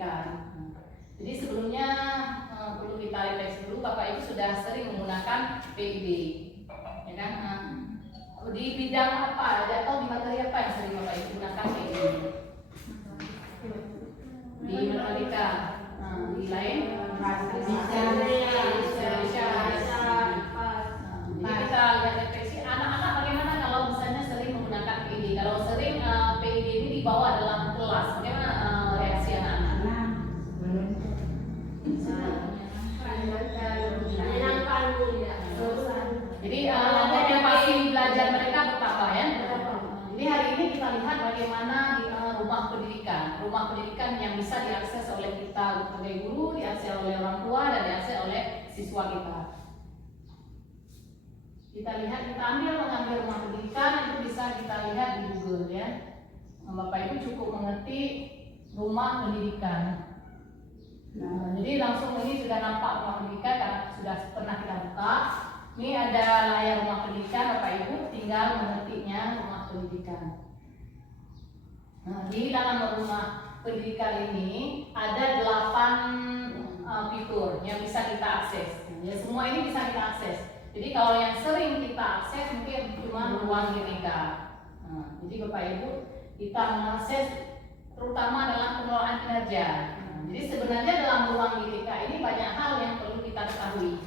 pendidikan. Jadi sebelumnya perlu kita refleksi dulu, Bapak Ibu sudah sering menggunakan PID, ya kan? Di bidang apa atau di materi apa yang sering Bapak Ibu gunakan PID? Di matematika, di lain jadi kita lihat refleksi anak-anak bagaimana kalau misalnya sering menggunakan PID. Kalau sering PID ini dibawa dalam kelas, bagaimana reaksi anak-anak? Jadi motivasi belajar mereka bertambah ya. Jadi hari ini kita lihat bagaimana di rumah pendidikan yang bisa diakses oleh kita sebagai guru, diakses oleh orang tua, dan diakses oleh siswa kita. Kita lihat, kita mengambil rumah pendidikan, itu bisa kita lihat di Google ya. Bapak Ibu cukup mengerti rumah pendidikan. Nah, jadi langsung ini sudah nampak rumah pendidikan karena sudah pernah kita buka. Ini ada layar rumah pendidikan, Bapak Ibu tinggal mengetiknya rumah pendidikan. Nah, di dalam rumah pendidikan ini ada 8 fitur yang bisa kita akses. Ya, semua ini bisa kita akses. Jadi kalau yang sering kita akses mungkin cuma ruang GTK. Nah, jadi Bapak Ibu kita mengakses terutama dalam pengelolaan kinerja. Jadi sebenarnya dalam ruang GTK ini banyak hal yang perlu kita ketahui.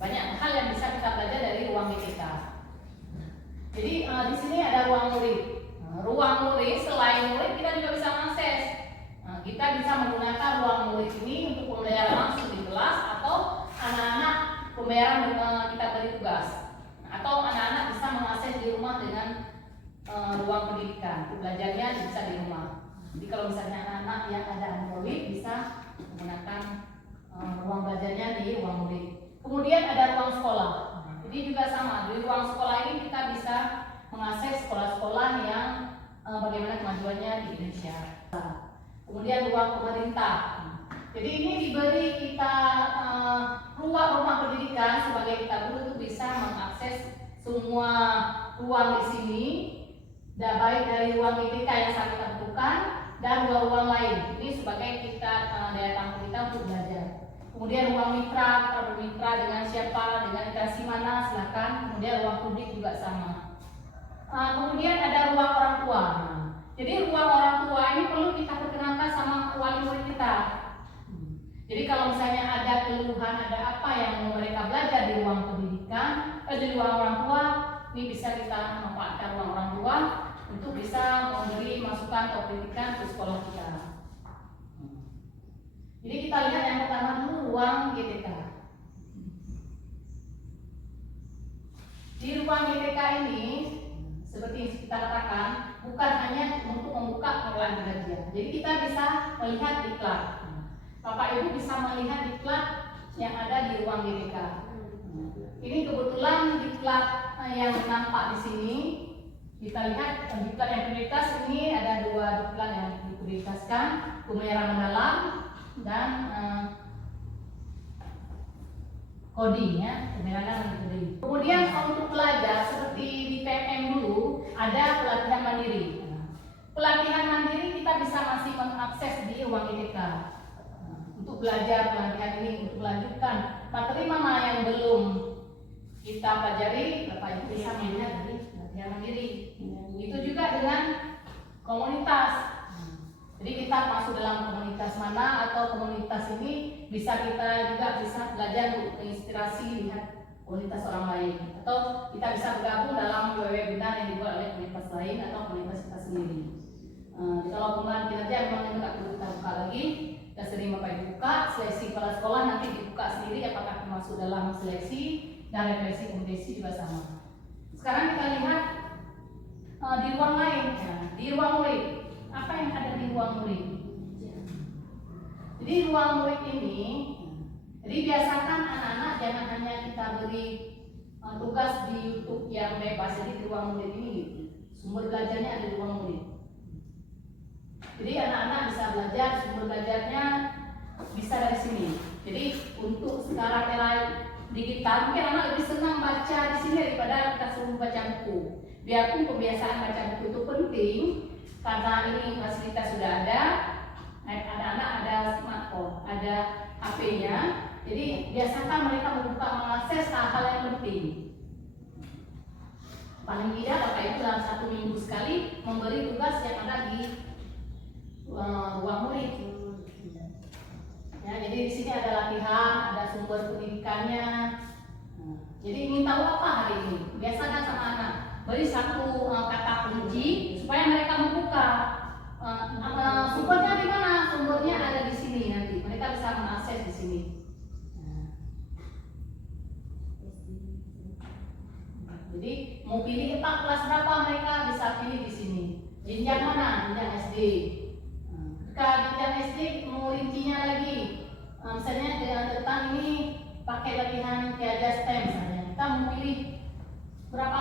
Banyak hal yang bisa kita belajar dari ruang GTK. Jadi di sini ada ruang murid. Ruang murid, selain murid kita juga bisa mengakses. Kita bisa menggunakan ruang murid ini untuk pembelajaran langsung di kelas atau anak-anak pembayaran kita beri tugas. Atau anak-anak bisa mengakses di rumah dengan ruang pendidikan. Belajarnya bisa di rumah. Jadi kalau misalnya anak-anak yang ada Android bisa menggunakan ruang belajarnya di ruang murid. Kemudian ada ruang sekolah. Jadi juga sama, di ruang sekolah ini kita bisa mengakses sekolah-sekolah yang bagaimana kemajuannya di Indonesia. Kemudian ruang pemerintah. Jadi ini diberi kita ruang rumah pendidikan sebagai kita guru itu bisa mengakses semua ruang di sini, baik dari ruang GTK yang saat kita tentukan dan ruang-ruang lain. Ini sebagai kita daya tampung kita untuk belajar. Kemudian ruang mitra, kita bermitra dengan siapa, dengan interaksi mana, silakan. Kemudian ruang publik juga sama. Kemudian ada ruang orang tua. Jadi ruang orang tua ini perlu kita perkenalkan sama wali murid kita. Jadi kalau misalnya ada keluhan, ada apa yang mereka belajar di ruang pendidikan, di ruang orang tua, ini bisa kita manfaatkan ruang orang tua untuk bisa memberi masukan atau kritikan ke sekolah kita. Jadi kita lihat yang pertama dulu ruang GTK. Di ruang GTK ini, seperti kita katakan, bukan hanya untuk membuka pengelolaan kinerja. Jadi kita bisa melihat diklat. Bapak Ibu bisa melihat diklat yang ada di ruang GTK. Ini kebetulan diklat yang nampak di sini. Kita lihat diklat yang prioritas ini ada 2 diklat yang diprioritaskan, kemerah mendalam dan coding ya, kemerah dan coding. Kemudian untuk belajar seperti di PMM dulu ada pelatihan mandiri. Pelatihan mandiri kita bisa masih mengakses di ruang GTK. Untuk belajar pelatihan ini untuk melanjutkan materi mana yang belum kita pelajari, Bapak Ibu bisa melihat dari pelatihan mandiri. Itu juga dengan komunitas. Jadi kita masuk dalam komunitas mana atau komunitas ini bisa kita juga bisa belajar untuk inspirasi lihat komunitas orang lain atau kita bisa bergabung dalam webinar yang dibuat oleh komunitas lain atau komunitas kita sendiri. Kalau pengembangan kinerja memang nggak perlu kita buka lagi. Kita sering Bapak Ibu buka, seleksi kepala sekolah nanti dibuka sendiri apakah masuk dalam seleksi dan refleksi kompetensi juga sama. Sekarang kita lihat di ruang lain, ya, di ruang murid. Apa yang ada di ruang murid? Jadi ruang murid ini, jadi biasakan anak-anak jangan hanya kita beri tugas di YouTube yang bebas. Jadi di ruang murid ini sumber belajarnya ada di ruang murid. Jadi anak-anak bisa belajar, sumber belajarnya bisa dari sini. Jadi untuk sekarang era digital mungkin anak lebih senang baca di sini daripada kita suruh baca buku. Biarpun kebiasaan baca buku itu penting karena ini fasilitas sudah ada, ada anak ada smartphone, ada HP-nya. Jadi biasakan mereka membuka mengakses hal-hal yang penting. Paling tidak Bapak Ibu dalam 1 minggu sekali memberi tugas yang ada di ruang murid. Ya, jadi di sini ada latihan, ada sumber pendidikannya. Jadi ingin tahu apa hari ini? Biasakan sama anak. Beri 1 kata kunci supaya mereka membuka. Sumbernya di mana? Sumbernya ada di sini nanti. Mereka bisa mengakses di sini. Jadi mau pilih kelas berapa mereka bisa pilih di sini. Jenjang mana? Jenjang SD. Ketika jenjang SD mau rincinya lagi. Misalnya di depan ini pakai latihan Piaget STEM misalnya. Kita mau pilih berapa